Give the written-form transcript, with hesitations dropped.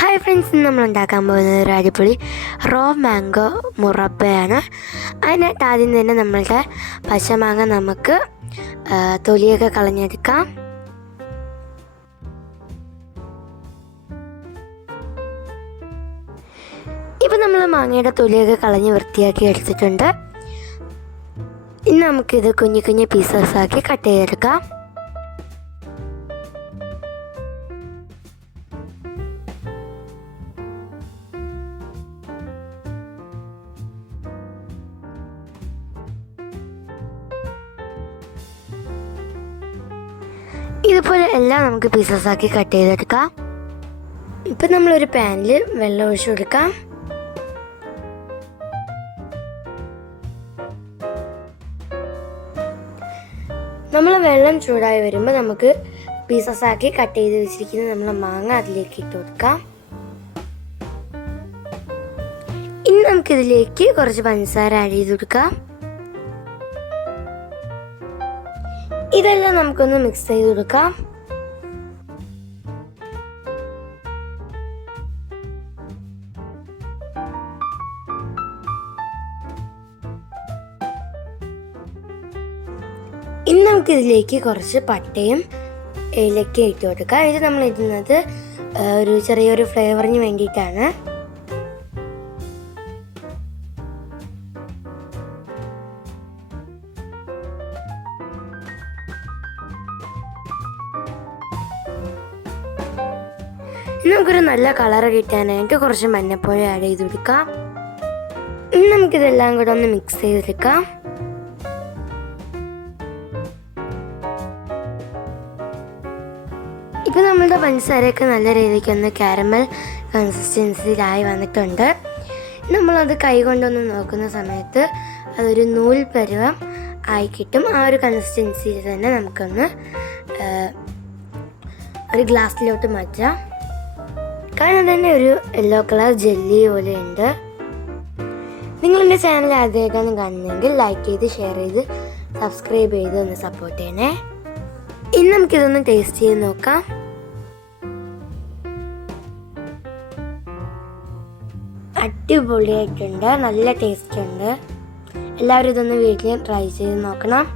Hi friends, ഇന്ന് നമ്മൾ ഉണ്ടാക്കാൻ പോകുന്നത് ഒരു അടിപൊളി റോ മാംഗോ മുറബയാണ്. അതിനായിട്ട് ആദ്യം തന്നെ നമ്മളുടെ പച്ചമാങ്ങ നമുക്ക് തൊലിയൊക്കെ കളഞ്ഞെടുക്കാം. ഇപ്പം നമ്മൾ മാങ്ങയുടെ തൊലിയൊക്കെ കളഞ്ഞ് വൃത്തിയാക്കി എടുത്തിട്ടുണ്ട്. ഇനി നമുക്കിത് കുഞ്ഞു കുഞ്ഞു പീസസാക്കി കട്ട് ചെയ്തെടുക്കാം. ഇതുപോലെ എല്ലാം നമുക്ക് പീസസാക്കി കട്ട് ചെയ്തെടുക്കാം. ഇപ്പം നമ്മളൊരു പാനിൽ വെള്ളം ഒഴിച്ചു കൊടുക്കാം. നമ്മൾ വെള്ളം ചൂടായി വരുമ്പോൾ നമുക്ക് പീസസാക്കി കട്ട് ചെയ്ത് വെച്ചിരിക്കുന്ന നമ്മളെ മാങ്ങ അതിലേക്ക് ഇട്ട് കൊടുക്കാം. ഇനി നമുക്കിതിലേക്ക് കുറച്ച് പഞ്ചസാര ആഡ് ചെയ്ത് കൊടുക്കാം. ഇതെല്ലാം നമുക്കൊന്ന് മിക്സ് ചെയ്ത് കൊടുക്കാം. ഇനി നമുക്കിതിലേക്ക് കുറച്ച് പട്ടയും ഏലക്കയും ഇട്ട് കൊടുക്കാം. ഇത് നമ്മൾ ഇടുന്നത് ഒരു ചെറിയൊരു ഫ്ലേവറിന് വേണ്ടിയിട്ടാണ്. ഇനി നമുക്കൊരു നല്ല കളർ കിട്ടാനായിട്ട് കുറച്ച് മഞ്ഞൾപ്പൊടി ആഡ് ചെയ്ത് കൊടുക്കാം. ഇനി നമുക്കിതെല്ലാം കൂടെ ഒന്ന് മിക്സ് ചെയ്തെടുക്കാം. ഇപ്പം നമ്മളുടെ പഞ്ചസാരയൊക്കെ നല്ല രീതിക്ക് ഒന്ന് കാരമൽ കൺസിസ്റ്റൻസിയിലായി വന്നിട്ടുണ്ട്. നമ്മളത് കൈ കൊണ്ടൊന്ന് നോക്കുന്ന സമയത്ത് അതൊരു നൂൽ പരുവം ആയി കിട്ടും. ആ ഒരു കൺസിസ്റ്റൻസിയിൽ തന്നെ നമുക്കൊന്ന് ഒരു ഗ്ലാസ്സിലോട്ട് മാറ്റാം. കാരണം തന്നെ ഒരു യെല്ലോ കളർ ജെല്ലി പോലെ ഉണ്ട്. നിങ്ങളെൻ്റെ ചാനൽ ആദ്യമായിട്ടാണ് കാണുന്നതെങ്കിൽ ലൈക്ക് ചെയ്ത് ഷെയർ ചെയ്ത് സബ്സ്ക്രൈബ് ചെയ്ത് ഒന്ന് സപ്പോർട്ട് ചെയ്യണേ. ഇനി നമുക്കിതൊന്ന് ടേസ്റ്റ് ചെയ്ത് നോക്കാം. അടിപൊളിയായിട്ടുണ്ട്, നല്ല ടേസ്റ്റ് ഉണ്ട്. എല്ലാവരും ഇതൊന്ന് വീട്ടിൽ ട്രൈ ചെയ്ത് നോക്കണം.